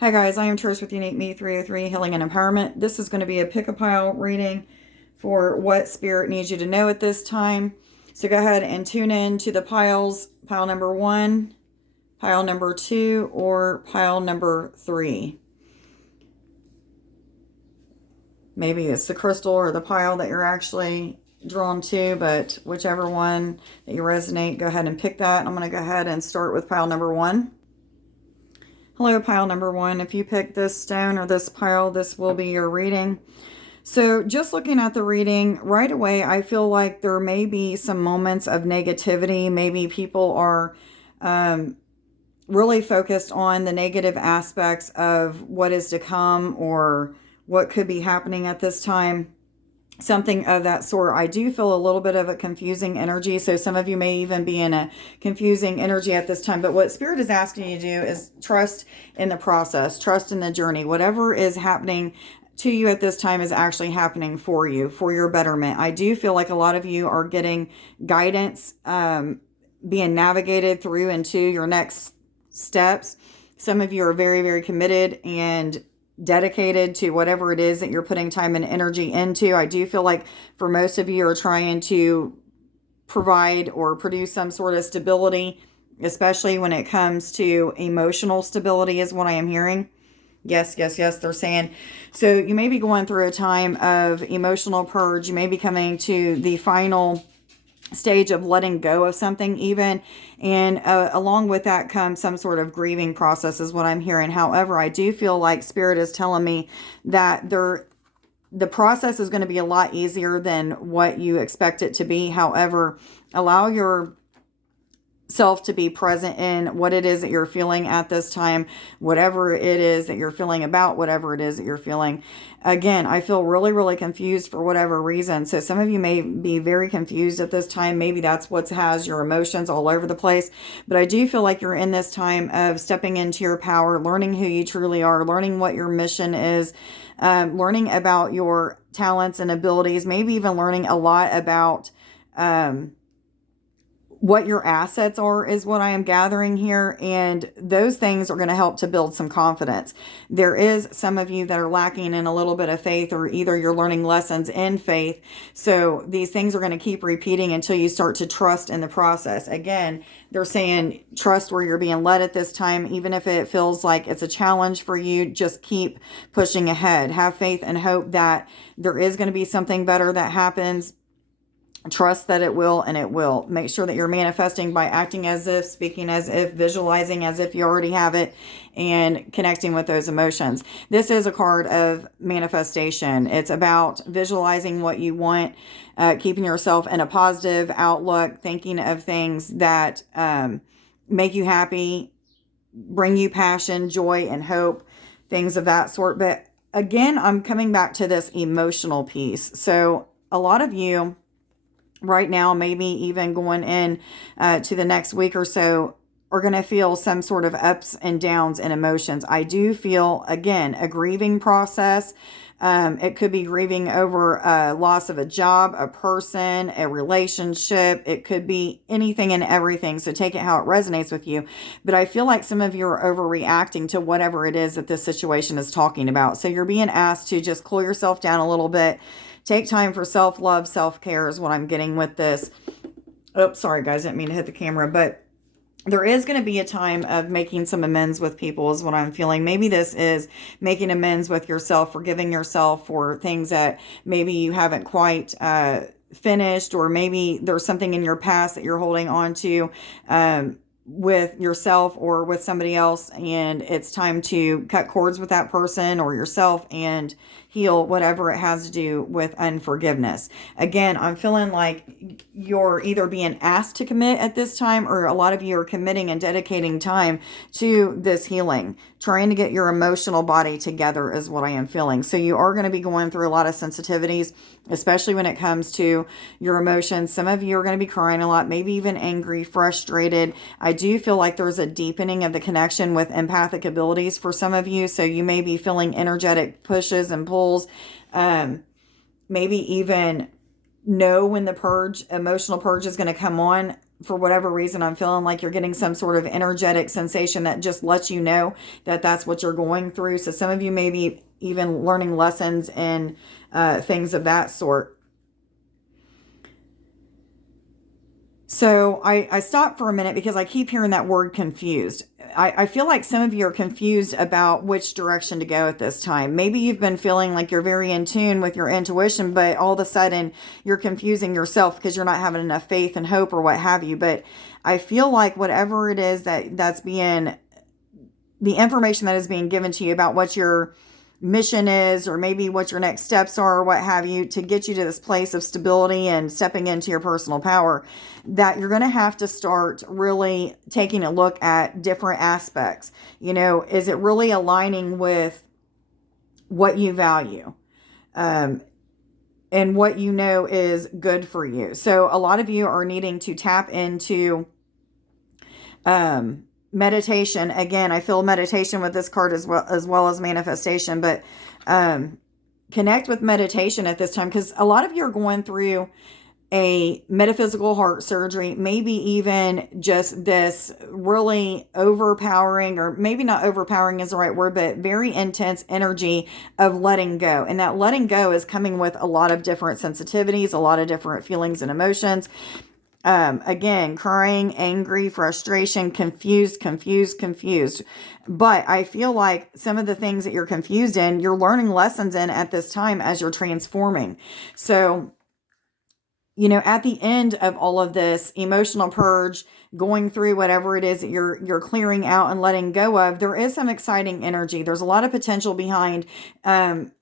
Hi guys, I am Trish with Unique Me 303 Healing and Empowerment. This is going to be a pick-a-pile reading for what Spirit needs you to know at this time. So go ahead and tune in to the piles, pile number 1, pile number 2, or pile number 3. Maybe it's the crystal or the pile that you're actually drawn to, but whichever one that you resonate, go ahead and pick that. I'm going to go ahead and start with pile number 1. Hello, pile number 1. If you pick this stone or this pile, this will be your reading. So just looking at the reading, right away, I feel like there may be some moments of negativity. Maybe people are really focused on the negative aspects of what is to come or what could be happening at this time. Something of that sort. I do feel a little bit of a confusing energy. So some of you may even be in a confusing energy at this time. But what Spirit is asking you to do is trust in the process, trust in the journey. Whatever is happening to you at this time is actually happening for you, for your betterment. I do feel like a lot of you are getting guidance, being navigated through into your next steps. Some of you are very, very committed and dedicated to whatever it is that you're putting time and energy into. I do feel like for most of you are trying to provide or produce some sort of stability, especially when it comes to emotional stability is what I am hearing. Yes, yes, yes, they're saying. So you may be going through a time of emotional purge. You may be coming to the final stage of letting go of something even, and along with that comes some sort of grieving process is what I'm hearing. However, I do feel like Spirit is telling me that the process is going to be a lot easier than what you expect it to be. However, allow yourself to be present in what it is that you're feeling at this time, whatever it is that you're feeling about whatever it is that you're feeling. Again, I feel really, really confused for whatever reason. So some of you may be very confused at this time. Maybe that's what has your emotions all over the place. But I do feel like you're in this time of stepping into your power, learning who you truly are, learning what your mission is, learning about your talents and abilities, maybe even learning a lot about what your assets are is what I am gathering here. And those things are going to help to build some confidence. There is some of you that are lacking in a little bit of faith, or either you're learning lessons in faith. So these things are going to keep repeating until you start to trust in the process. Again, they're saying trust where you're being led at this time. Even if it feels like it's a challenge for you, just keep pushing ahead. Have faith and hope that there is going to be something better that happens. Trust that it will, and it will. Make sure that you're manifesting by acting as if, speaking as if, visualizing as if you already have it, and connecting with those emotions. This is a card of manifestation. It's about visualizing what you want, keeping yourself in a positive outlook, thinking of things that make you happy, bring you passion, joy, and hope, things of that sort. But again, I'm coming back to this emotional piece. So a lot of you right now, maybe even going in to the next week or so, are going to feel some sort of ups and downs in emotions. I do feel, again, a grieving process. It could be grieving over a loss of a job, a person, a relationship. It could be anything and everything. So take it how it resonates with you. But I feel like some of you are overreacting to whatever it is that this situation is talking about. So you're being asked to just cool yourself down a little bit. Take time for self-love, self-care is what I'm getting with this. Oops, sorry guys, didn't mean to hit the camera. But there is going to be a time of making some amends with people is what I'm feeling. Maybe this is making amends with yourself, forgiving yourself for things that maybe you haven't quite finished, or maybe there's something in your past that you're holding on to with yourself or with somebody else, and it's time to cut cords with that person or yourself and heal whatever it has to do with unforgiveness. Again, I'm feeling like you're either being asked to commit at this time, or a lot of you are committing and dedicating time to this healing, trying to get your emotional body together is what I am feeling. So you are going to be going through a lot of sensitivities, especially when it comes to your emotions. Some of you are going to be crying a lot, maybe even angry, frustrated. I do feel like there's a deepening of the connection with empathic abilities for some of you. So you may be feeling energetic pushes and pulls, maybe even know when the emotional purge is going to come on. for whatever reason, I'm feeling like you're getting some sort of energetic sensation that just lets you know that that's what you're going through. So some of you may be even learning lessons and things of that sort. So I stopped for a minute because I keep hearing that word confused. I feel like some of you are confused about which direction to go at this time. Maybe you've been feeling like you're very in tune with your intuition, but all of a sudden you're confusing yourself because you're not having enough faith and hope or what have you. But I feel like whatever it is that's being, the information that is being given to you about what your mission is, or maybe what your next steps are, or what have you, to get you to this place of stability and stepping into your personal power, that you're going to have to start really taking a look at different aspects. You know, is it really aligning with what you value? And what you know is good for you. So a lot of you are needing to tap into meditation. Again, I feel meditation with this card as well as manifestation, but connect with meditation at this time, because a lot of you are going through a metaphysical heart surgery, maybe even just this really overpowering, or maybe not overpowering is the right word, but very intense energy of letting go. And that letting go is coming with a lot of different sensitivities, a lot of different feelings and emotions. Again, crying, angry, frustration, confused. But I feel like some of the things that you're confused in, you're learning lessons in at this time as you're transforming. So, you know, at the end of all of this emotional purge, going through whatever it is that you're clearing out and letting go of, there is some exciting energy. There's a lot of potential behind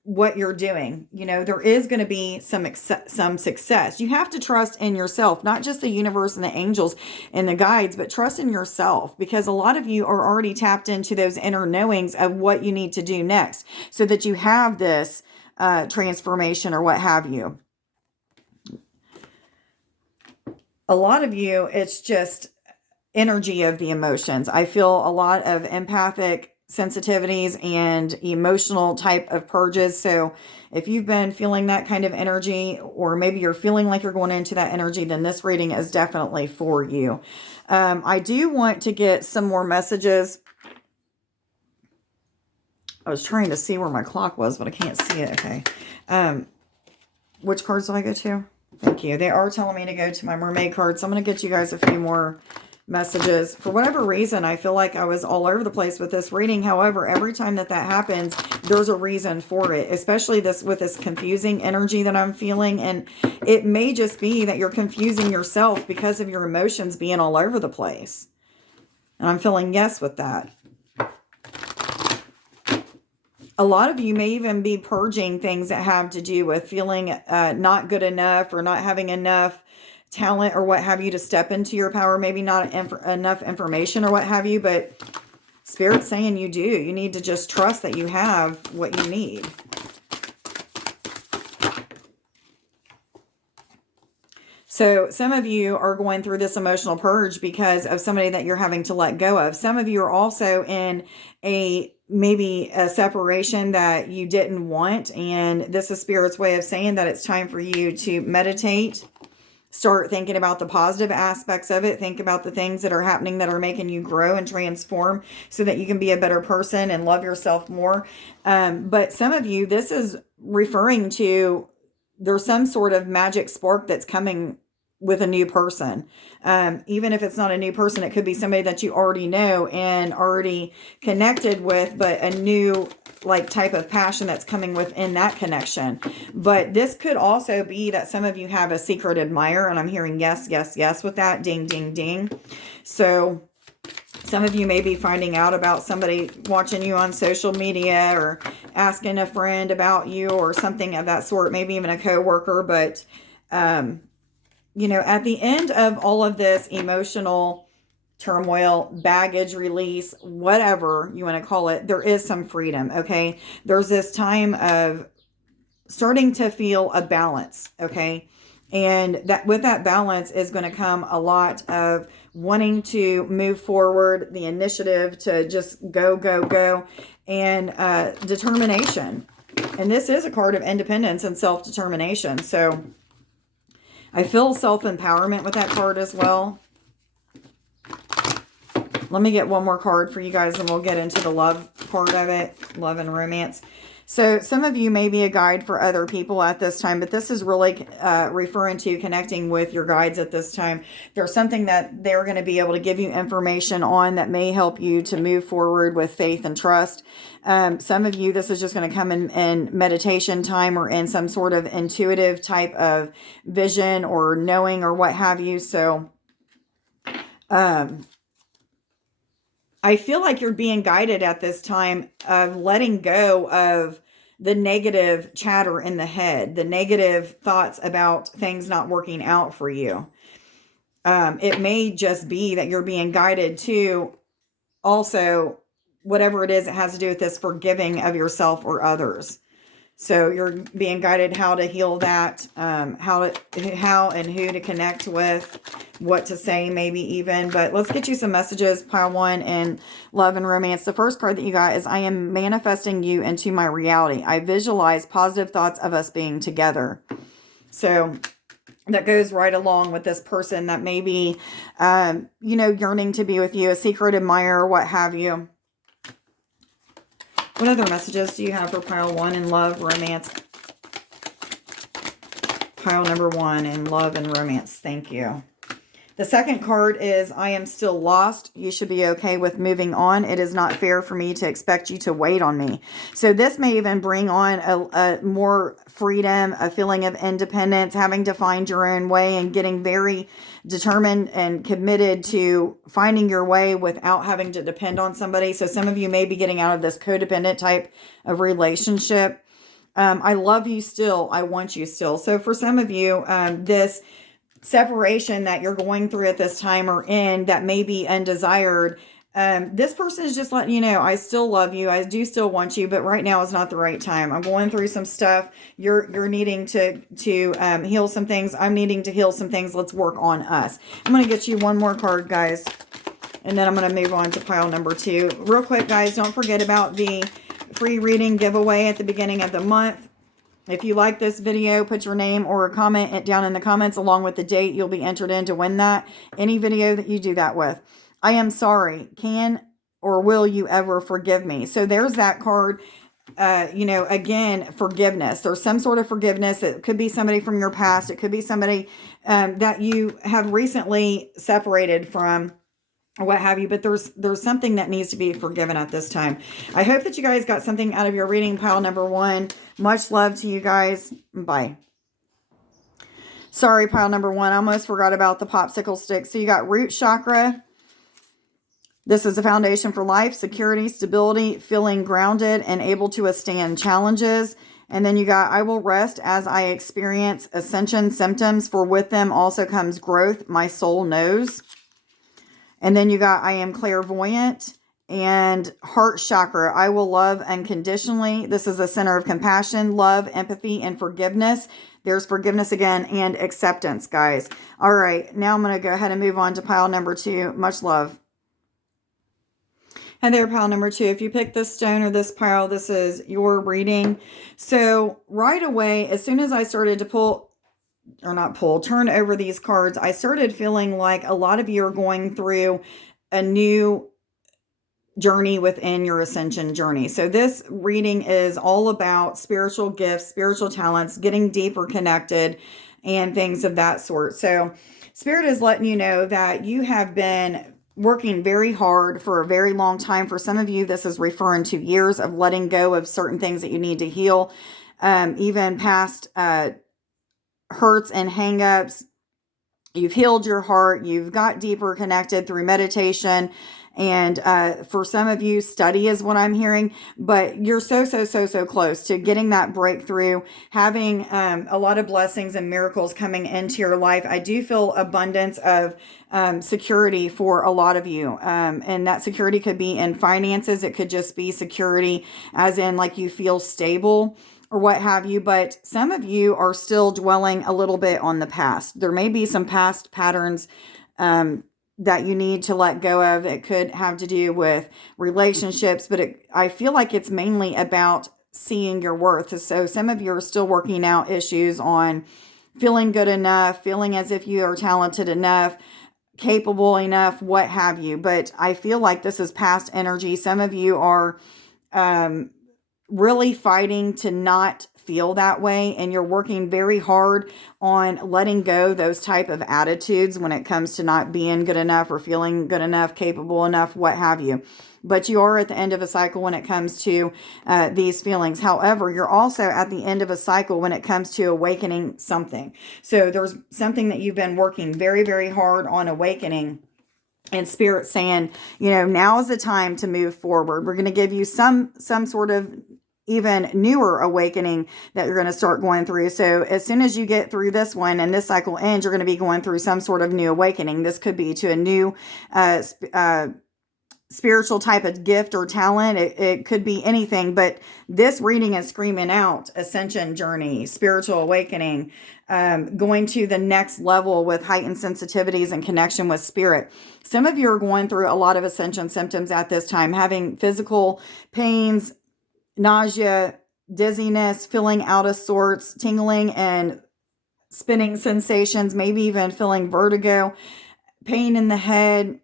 what you're doing. You know, there is going to be some success. You have to trust in yourself, not just the universe and the angels and the guides, but trust in yourself, because a lot of you are already tapped into those inner knowings of what you need to do next, so that you have this transformation or what have you. A lot of you, it's just energy of the emotions. I feel a lot of empathic sensitivities and emotional type of purges. So if you've been feeling that kind of energy, or maybe you're feeling like you're going into that energy, then this reading is definitely for you. I do want to get some more messages. I was trying to see where my clock was, but I can't see it. Okay. Which cards do I go to? Thank you. They are telling me to go to my mermaid card. So I'm going to get you guys a few more messages. For whatever reason, I feel like I was all over the place with this reading. However, every time that happens, there's a reason for it, especially with this confusing energy that I'm feeling. And it may just be that you're confusing yourself because of your emotions being all over the place. And I'm feeling yes with that. A lot of you may even be purging things that have to do with feeling not good enough, or not having enough talent or what have you to step into your power. Maybe not enough information or what have you, but Spirit's saying you do. You need to just trust that you have what you need. So some of you are going through this emotional purge because of somebody that you're having to let go of. Some of you are also in maybe a separation that you didn't want. And this is Spirit's way of saying that it's time for you to meditate. Start thinking about the positive aspects of it. Think about the things that are happening that are making you grow and transform, so that you can be a better person and love yourself more. But some of you, this is referring to, there's some sort of magic spark that's coming with a new person. Even if it's not a new person, it could be somebody that you already know and already connected with, but a new type of passion that's coming within that connection. But this could also be that some of you have a secret admirer, and I'm hearing yes, yes, yes with that. Ding, ding, ding. So some of you may be finding out about somebody watching you on social media, or asking a friend about you, or something of that sort, maybe even a coworker. But you know, at the end of all of this emotional turmoil, baggage release, whatever you want to call it, there is some freedom, okay? There's this time of starting to feel a balance, okay? And that with that balance is going to come a lot of wanting to move forward, the initiative to just go, and determination. And this is a card of independence and self-determination. So I feel self-empowerment with that card as well. Let me get one more card for you guys and we'll get into the love part of it. Love and romance. So some of you may be a guide for other people at this time, but this is really referring to connecting with your guides at this time. There's something that they're going to be able to give you information on that may help you to move forward with faith and trust. Some of you, this is just going to come in meditation time or in some sort of intuitive type of vision or knowing or what have you. So I feel like you're being guided at this time of letting go of the negative chatter in the head, the negative thoughts about things not working out for you. It may just be that you're being guided to also whatever it is that has to do with this forgiving of yourself or others. So you're being guided how to heal that, how and who to connect with, what to say maybe even. But let's get you some messages, pile one, and love and romance. The first card that you got is I am manifesting you into my reality. I visualize positive thoughts of us being together. So that goes right along with this person that may be, yearning to be with you, a secret admirer, what have you. What other messages do you have for pile one in love, romance? Pile number one in love and romance. Thank you. The second card is I am still lost. You should be okay with moving on. It is not fair for me to expect you to wait on me. So this may even bring on a more freedom, a feeling of independence, having to find your own way and getting very determined and committed to finding your way without having to depend on somebody. So some of you may be getting out of this codependent type of relationship. I love you still. I want you still. So for some of you, this separation that you're going through at this time or in that may be undesired, this person is just letting you know, I still love you. I do still want you, but right now is not the right time. I'm going through some stuff. You're needing to heal some things. I'm needing to heal some things. Let's work on us. I'm going to get you one more card, guys, and then I'm going to move on to pile number two. Real quick, guys, don't forget about the free reading giveaway at the beginning of the month. If you like this video, put your name or a comment down in the comments along with the date. You'll be entered in to win that. Any video that you do that with. I am sorry. Can or will you ever forgive me? So there's that card. Again, forgiveness. There's some sort of forgiveness. It could be somebody from your past. It could be somebody that you have recently separated from, or what have you, but there's something that needs to be forgiven at this time. I hope that you guys got something out of your reading, pile number one. Much love to you guys. Bye. Sorry, pile number one. I almost forgot about the popsicle stick. So you got root chakra. This is the foundation for life, security, stability, feeling grounded and able to withstand challenges. And then you got, I will rest as I experience ascension symptoms, for with them also comes growth. My soul knows. And then you got, I am clairvoyant, and heart chakra. I will love unconditionally. This is a center of compassion, love, empathy, and forgiveness. There's forgiveness again and acceptance, guys. All right, now I'm going to go ahead and move on to pile number two. Much love. And there, pile number two. If you pick this stone or this pile, this is your reading. So right away, as soon as I started to turn over these cards, I started feeling like a lot of you are going through a new journey within your ascension journey. So this reading is all about spiritual gifts, spiritual talents, getting deeper connected, and things of that sort. So Spirit is letting you know that you have been working very hard for a very long time. For some of you, this is referring to years of letting go of certain things that you need to heal, even past hurts and hangups. You've healed your heart. You've got deeper connected through meditation. And for some of you, study is what I'm hearing. But you're so close to getting that breakthrough, having a lot of blessings and miracles coming into your life. I do feel abundance of security for a lot of you. And that security could be in finances. It could just be security as in like you feel stable or what have you. But some of you are still dwelling a little bit on the past. There may be some past patterns that you need to let go of. It could have to do with relationships, but I feel like it's mainly about seeing your worth. So some of you are still working out issues on feeling good enough, feeling as if you are talented enough, capable enough, what have you. But I feel like this is past energy. Some of you are really fighting to not feel that way, and you're working very hard on letting go those type of attitudes when it comes to not being good enough or feeling good enough, capable enough, what have you. But you are at the end of a cycle when it comes to these feelings. However, you're also at the end of a cycle when it comes to awakening something. So there's something that you've been working very, very hard on awakening, and Spirit saying, now is the time to move forward. We're going to give you some sort of even newer awakening that you're going to start going through. So as soon as you get through this one and this cycle ends, you're going to be going through some sort of new awakening. This could be to a new spiritual type of gift or talent. It could be anything, but this reading is screaming out Ascension Journey, spiritual awakening, going to the next level with heightened sensitivities and connection with Spirit. Some of you are going through a lot of ascension symptoms at this time, having physical pains, nausea, dizziness, feeling out of sorts, tingling and spinning sensations, maybe even feeling vertigo, pain in the head.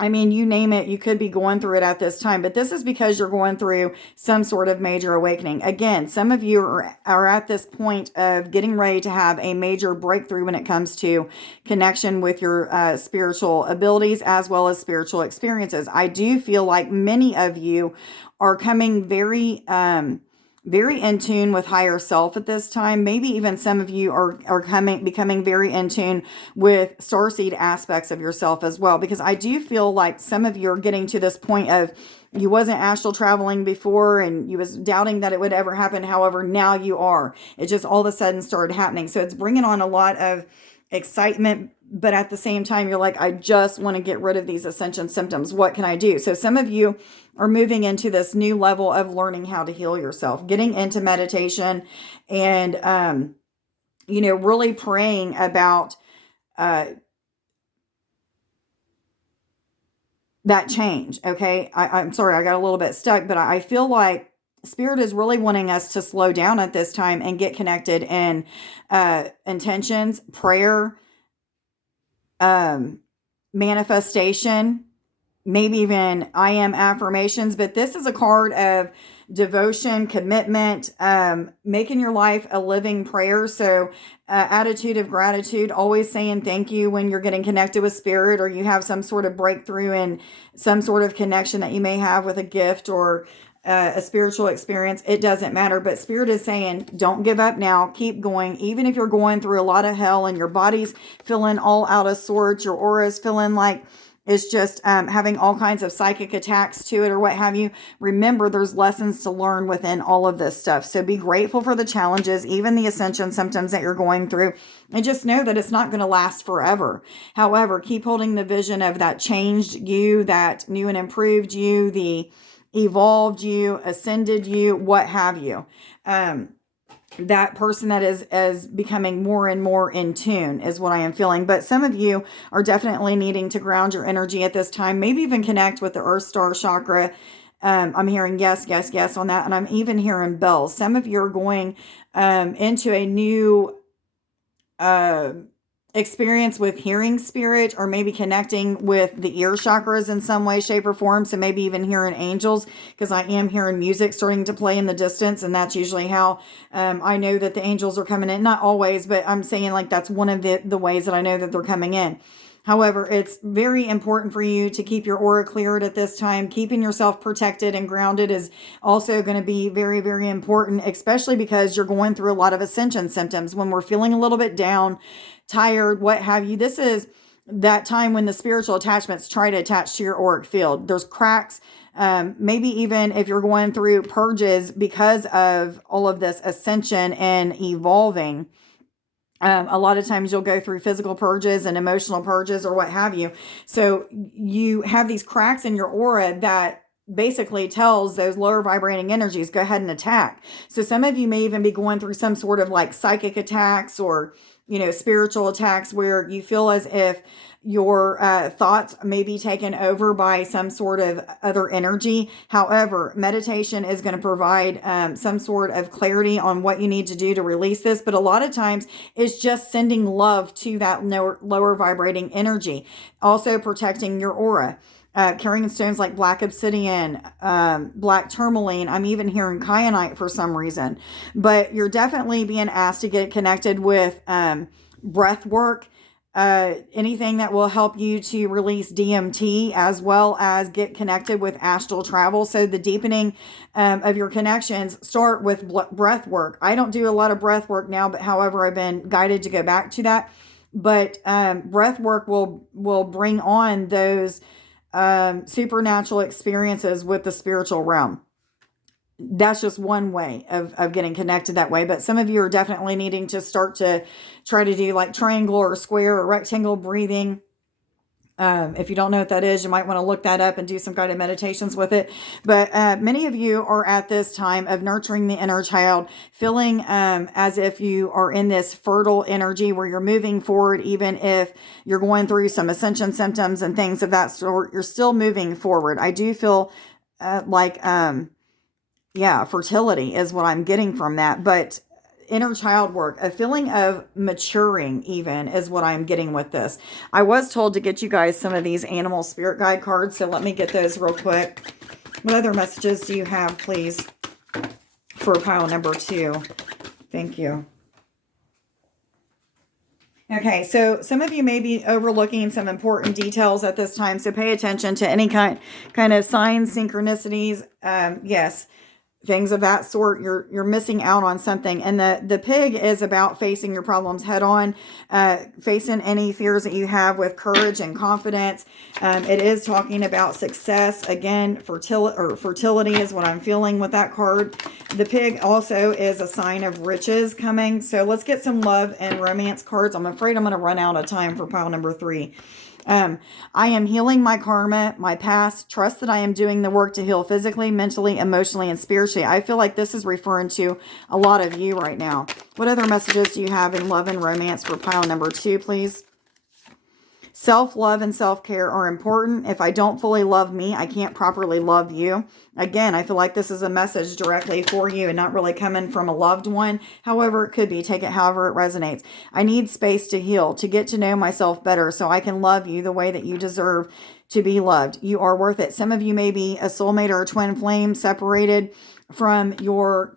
I mean, you name it, you could be going through it at this time, but this is because you're going through some sort of major awakening. Again, some of you are at this point of getting ready to have a major breakthrough when it comes to connection with your spiritual abilities as well as spiritual experiences. I do feel like many of you are coming very in tune with higher self at this time. Maybe even some of you are becoming very in tune with starseed aspects of yourself as well, because I do feel like some of you are getting to this point of you wasn't astral traveling before and you was doubting that it would ever happen. However, now you are. It just all of a sudden started happening. So it's bringing on a lot of excitement, but at the same time, you're like, I just want to get rid of these ascension symptoms. What can I do? So some of you are moving into this new level of learning how to heal yourself, getting into meditation and, really praying about that change. Okay. I'm sorry, I got a little bit stuck, but I feel like Spirit is really wanting us to slow down at this time and get connected in intentions, prayer, manifestation, maybe even I am affirmations. But this is a card of devotion, commitment, making your life a living prayer. So attitude of gratitude, always saying thank you when you're getting connected with Spirit, or you have some sort of breakthrough in some sort of connection that you may have with a gift or a spiritual experience. It doesn't matter, but Spirit is saying, don't give up now. Keep going. Even if you're going through a lot of hell and your body's feeling all out of sorts, your aura is feeling like it's just having all kinds of psychic attacks to it or what have you. Remember, there's lessons to learn within all of this stuff. So be grateful for the challenges, even the ascension symptoms that you're going through, and just know that it's not going to last forever. However, keep holding the vision of that changed you, that new and improved you, the evolved you, ascended you, what have you. That person that is becoming more and more in tune is what I am feeling. But some of you are definitely needing to ground your energy at this time, maybe even connect with the Earth Star chakra. I'm hearing yes, yes, yes on that. And I'm even hearing bells. Some of you are going into a new experience with hearing Spirit, or maybe connecting with the ear chakras in some way, shape, or form. So maybe even hearing angels, because I am hearing music starting to play in the distance, and that's usually how I know that the angels are coming in. Not always, but I'm saying like that's one of the ways that I know that they're coming in. However, it's very important for you to keep your aura cleared at this time. Keeping yourself protected and grounded is also going to be very, very important, especially because you're going through a lot of ascension symptoms. When we're feeling a little bit down, tired, what have you, this is that time when the spiritual attachments try to attach to your auric field. There's cracks. Maybe even if you're going through purges because of all of this ascension and evolving. A lot of times you'll go through physical purges and emotional purges or what have you. So you have these cracks in your aura that basically tells those lower vibrating energies, go ahead and attack. So some of you may even be going through some sort of like psychic attacks or spiritual attacks where you feel as if your thoughts may be taken over by some sort of other energy. However, meditation is going to provide some sort of clarity on what you need to do to release this. But a lot of times it's just sending love to that lower vibrating energy. Also protecting your aura. Carrying stones like black obsidian, black tourmaline. I'm even hearing kyanite for some reason. But you're definitely being asked to get connected with breath work, anything that will help you to release DMT, as well as get connected with astral travel. So the deepening of your connections start with breath work. I don't do a lot of breath work now, but however, I've been guided to go back to that. But breath work will bring on those supernatural experiences with the spiritual realm. That's just one way of getting connected that way. But some of you are definitely needing to start to try to do like triangle or square or rectangle breathing. If you don't know what that is, you might want to look that up and do some kind of meditations with it. But many of you are at this time of nurturing the inner child, feeling as if you are in this fertile energy where you're moving forward, even if you're going through some ascension symptoms and things of that sort. You're still moving forward. I do feel fertility is what I'm getting from that. But inner child work, a feeling of maturing even is what I'm getting with this. I was told to get you guys some of these animal spirit guide cards, so let me get those real quick. What other messages do you have, please, for pile number 2? Thank you. Okay, so some of you may be overlooking some important details at this time, so pay attention to any kind of signs, synchronicities. Yes. Things of that sort. You're missing out on something. And the pig is about facing your problems head on, facing any fears that you have with courage and confidence. It is talking about success. Again, fertility is what I'm feeling with that card. The pig also is a sign of riches coming. So let's get some love and romance cards. I'm afraid I'm going to run out of time for pile number 3. I am healing my karma, my past. Trust that I am doing the work to heal physically, mentally, emotionally, and spiritually. I feel like this is referring to a lot of you right now. What other messages do you have in love and romance for pile number 2, please? Self-love and self-care are important. If I don't fully love me, I can't properly love you. Again, I feel like this is a message directly for you and not really coming from a loved one. However, it could be. Take it however it resonates. I need space to heal, to get to know myself better so I can love you the way that you deserve to be loved. You are worth it. Some of you may be a soulmate or a twin flame, separated from your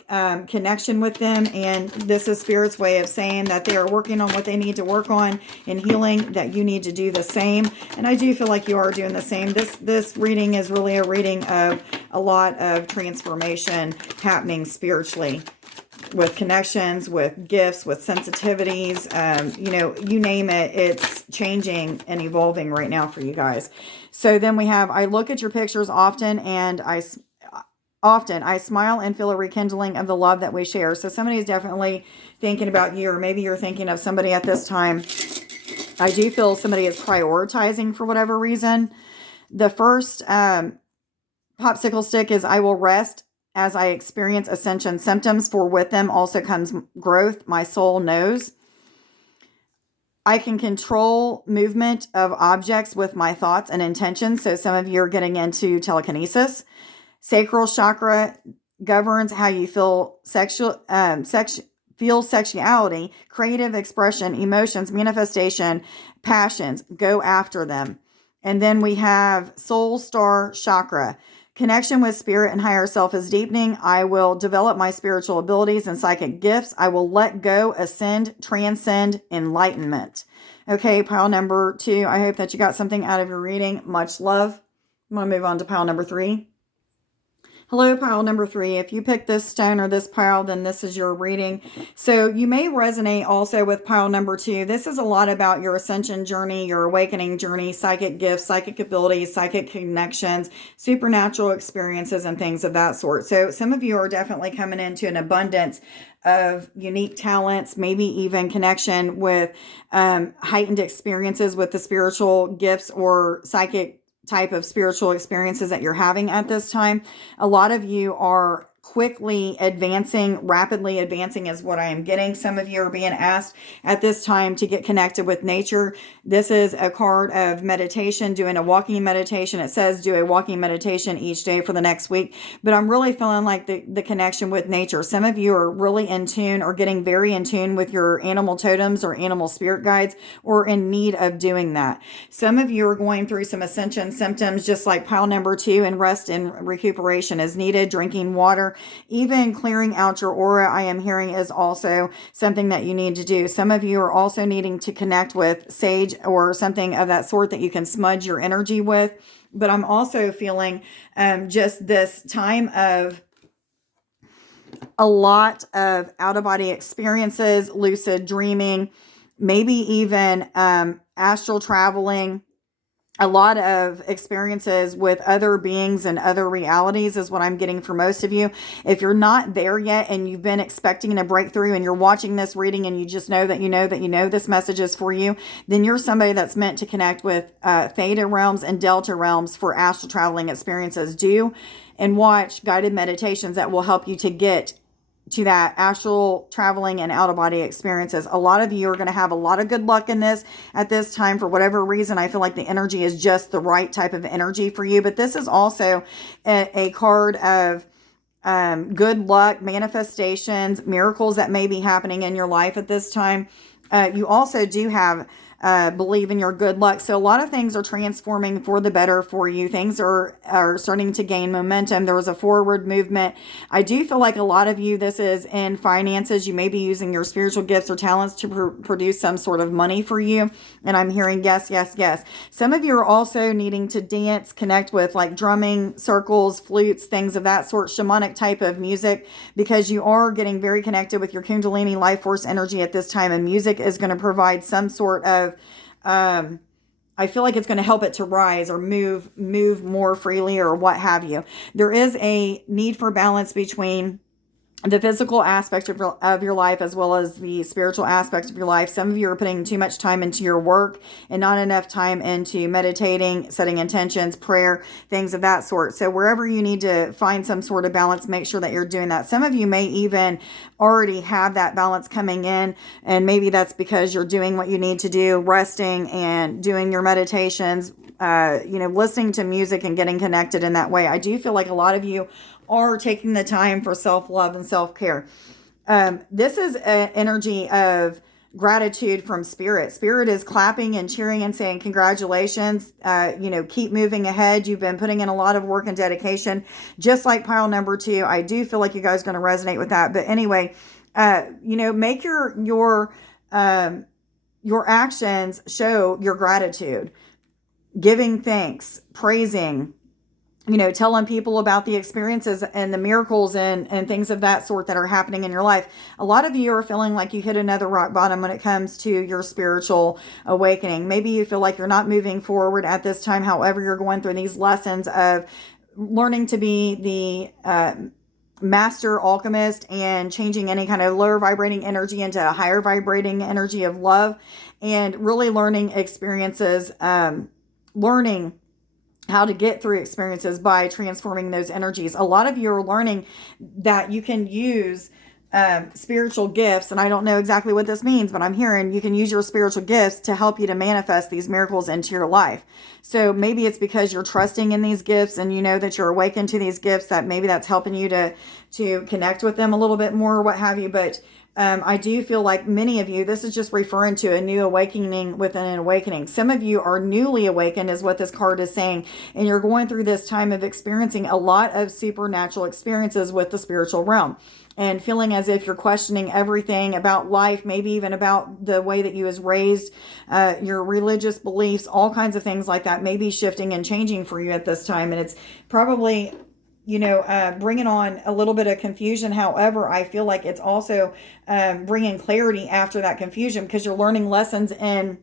connection with them, and this is Spirit's way of saying that they are working on what they need to work on in healing, that you need to do the same. And I do feel like you are doing the same. This reading is really a reading of a lot of transformation happening spiritually, with connections, with gifts, with sensitivities, you name it, it's changing and evolving right now for you guys. So then we have, I look at your pictures often, and I smile and feel a rekindling of the love that we share. So somebody is definitely thinking about you, or maybe you're thinking of somebody at this time. I do feel somebody is prioritizing for whatever reason. The first popsicle stick is I will rest as I experience ascension symptoms, for with them also comes growth. My soul knows. I can control movement of objects with my thoughts and intentions. So some of you are getting into telekinesis. Sacral chakra governs how you feel sexuality, creative expression, emotions, manifestation, passions. Go after them. And then we have soul star chakra. Connection with spirit and higher self is deepening. I will develop my spiritual abilities and psychic gifts. I will let go, ascend, transcend, enlightenment. Okay, pile number 2. I hope that you got something out of your reading. Much love. I'm going to move on to pile number 3. Hello, pile number 3. If you pick this stone or this pile, then this is your reading. So you may resonate also with pile number 2. This is a lot about your ascension journey, your awakening journey, psychic gifts, psychic abilities, psychic connections, supernatural experiences, and things of that sort. So some of you are definitely coming into an abundance of unique talents, maybe even connection with heightened experiences with the spiritual gifts or psychic type of spiritual experiences that you're having at this time. A lot of you are quickly advancing, rapidly advancing is what I am getting. Some of you are being asked at this time to get connected with nature. This is a card of meditation, doing a walking meditation. It says do a walking meditation each day for the next week, but I'm really feeling like the connection with nature. Some of you are really in tune or getting very in tune with your animal totems or animal spirit guides, or in need of doing that. Some of you are going through some ascension symptoms, just like pile number 2, and rest and recuperation is needed. Drinking water, even clearing out your aura, I am hearing, is also something that you need to do. Some of you are also needing to connect with sage or something of that sort that you can smudge your energy with. But I'm also feeling just this time of a lot of out-of-body experiences, lucid dreaming, maybe even astral traveling. A lot of experiences with other beings and other realities is what I'm getting for most of you. If you're not there yet and you've been expecting a breakthrough and you're watching this reading and you just know that you know this message is for you, then you're somebody that's meant to connect with theta realms and delta realms for astral traveling experiences. Do and watch guided meditations that will help you to get to that astral traveling and out-of-body experiences. A lot of you are going to have a lot of good luck in this at this time. For whatever reason, I feel like the energy is just the right type of energy for you. But this is also a card of good luck, manifestations, miracles that may be happening in your life at this time. You also do have believe in your good luck. So a lot of things are transforming for the better for you. Things are starting to gain momentum. There was a forward movement. I do feel like a lot of you, this is in finances. You may be using your spiritual gifts or talents to produce some sort of money for you. And I'm hearing yes, yes, yes. Some of you are also needing to dance, connect with like drumming, circles, flutes, things of that sort, shamanic type of music, because you are getting very connected with your Kundalini life force energy at this time. And music is going to provide some sort of I feel like it's going to help it to rise or move more freely or what have you. There is a need for balance between the physical aspect of your life as well as the spiritual aspects of your life. Some of you are putting too much time into your work and not enough time into meditating, setting intentions, prayer, things of that sort. So wherever you need to find some sort of balance, make sure that you're doing that. Some of you may even already have that balance coming in, and maybe that's because you're doing what you need to do, resting and doing your meditations, listening to music and getting connected in that way. I do feel like a lot of you are taking the time for self-love and self-care. This is an energy of gratitude from Spirit. Spirit is clapping and cheering and saying, congratulations, keep moving ahead. You've been putting in a lot of work and dedication, just like pile number 2. I do feel like you guys are going to resonate with that. But anyway, make your actions show your gratitude, giving thanks, praising, telling people about the experiences and the miracles and things of that sort that are happening in your life. A lot of you are feeling like you hit another rock bottom when it comes to your spiritual awakening. Maybe you feel like you're not moving forward at this time. However, you're going through these lessons of learning to be the master alchemist and changing any kind of lower vibrating energy into a higher vibrating energy of love, and really learning experiences, learning how to get through experiences by transforming those energies. A lot of you are learning that you can use spiritual gifts, and I don't know exactly what this means, but I'm hearing you can use your spiritual gifts to help you to manifest these miracles into your life. So maybe it's because you're trusting in these gifts and you know that you're awakened to these gifts, that maybe that's helping you to connect with them a little bit more or what have you. But I do feel like many of you, this is just referring to a new awakening within an awakening. Some of you are newly awakened is what this card is saying. And you're going through this time of experiencing a lot of supernatural experiences with the spiritual realm, and feeling as if you're questioning everything about life, maybe even about the way that you was raised, your religious beliefs, all kinds of things like that may be shifting and changing for you at this time. And it's probably bringing on a little bit of confusion. However, I feel like it's also bringing clarity after that confusion, because you're learning lessons in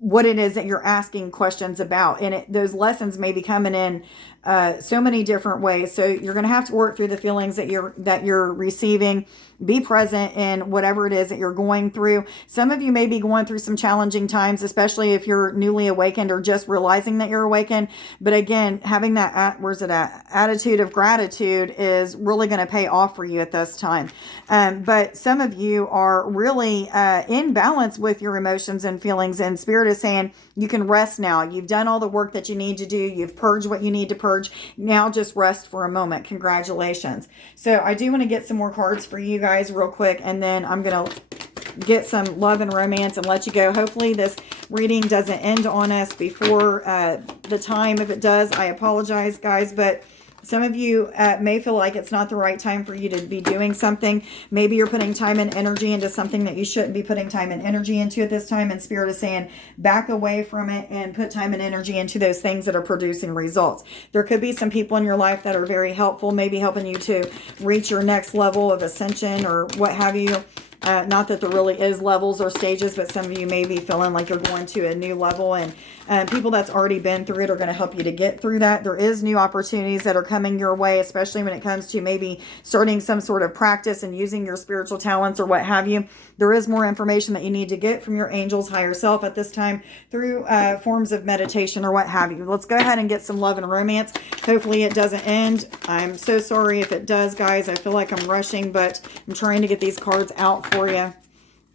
what it is that you're asking questions about. And those lessons may be coming in so many different ways. So you're going to have to work through the feelings that you're receiving. Be present in whatever it is that you're going through. Some of you may be going through some challenging times, especially if you're newly awakened or just realizing that you're awakened. But again, having that attitude of gratitude is really going to pay off for you at this time. But some of you are really in balance with your emotions and feelings, and Spirit is saying you can rest now. You've done all the work that you need to do. You've purged what you need to purge. Now just rest for a moment. Congratulations. So I do want to get some more cards for you guys real quick, and then I'm going to get some love and romance and let you go. Hopefully this reading doesn't end on us before the time. If it does, I apologize, guys, but some of you may feel like it's not the right time for you to be doing something. Maybe you're putting time and energy into something that you shouldn't be putting time and energy into at this time. And Spirit is saying, back away from it and put time and energy into those things that are producing results. There could be some people in your life that are very helpful, maybe helping you to reach your next level of ascension or what have you. Not that there really is levels or stages, but some of you may be feeling like you're going to a new level, and people that's already been through it are going to help you to get through that. There is new opportunities that are coming your way, especially when it comes to maybe starting some sort of practice and using your spiritual talents or what have you. There is more information that you need to get from your angels, higher self at this time through forms of meditation or what have you. Let's go ahead and get some love and romance. Hopefully it doesn't end. I'm so sorry if it does, guys. I feel like I'm rushing, but I'm trying to get these cards out for you.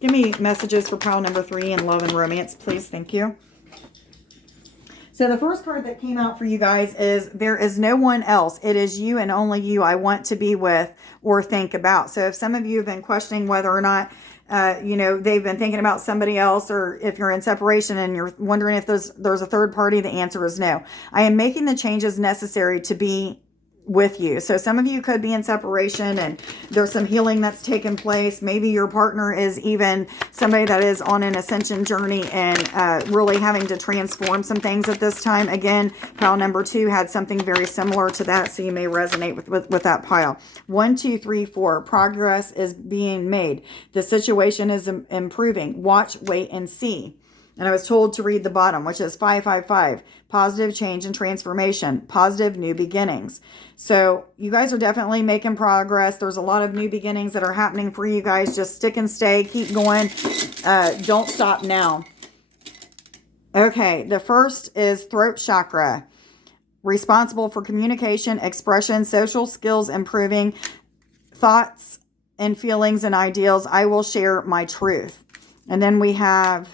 Give me messages for pile number 3 in love and romance, please. Thank you. So the first card that came out for you guys is there is no one else. It is you and only you I want to be with or think about. So if some of you have been questioning whether or not they've been thinking about somebody else, or if you're in separation and you're wondering if there's a third party, the answer is no. I am making the changes necessary to be with you. So some of you could be in separation and there's some healing that's taken place. Maybe your partner is even somebody that is on an ascension journey and really having to transform some things at this time. Again, pile number 2 had something very similar to that, so you may resonate with that pile. 1, 2, 3, 4. Progress is being made. The situation is improving. Watch, wait, and see. And I was told to read the bottom, which is 555. Positive change and transformation. Positive new beginnings. So you guys are definitely making progress. There's a lot of new beginnings that are happening for you guys. Just stick and stay. Keep going. Don't stop now. Okay, the first is throat chakra. Responsible for communication, expression, social skills improving, thoughts and feelings and ideals. I will share my truth. And then we have...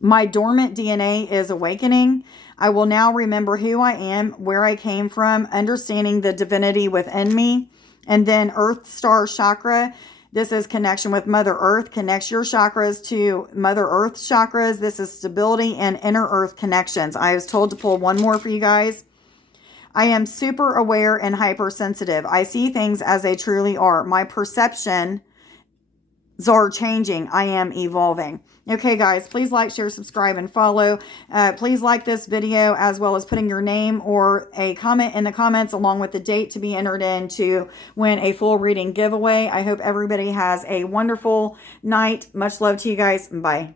My dormant DNA is awakening. I will now remember who I am, where I came from, understanding the divinity within me. And then Earth Star Chakra. This is connection with Mother Earth. Connects your chakras to Mother Earth's chakras. This is stability and inner Earth connections. I was told to pull one more for you guys. I am super aware and hypersensitive. I see things as they truly are. My perception are changing. I am evolving. Okay, guys, please like, share, subscribe, and follow. Please like this video, as well as putting your name or a comment in the comments along with the date to be entered in to win a full reading giveaway. I hope everybody has a wonderful night. Much love to you guys. Bye.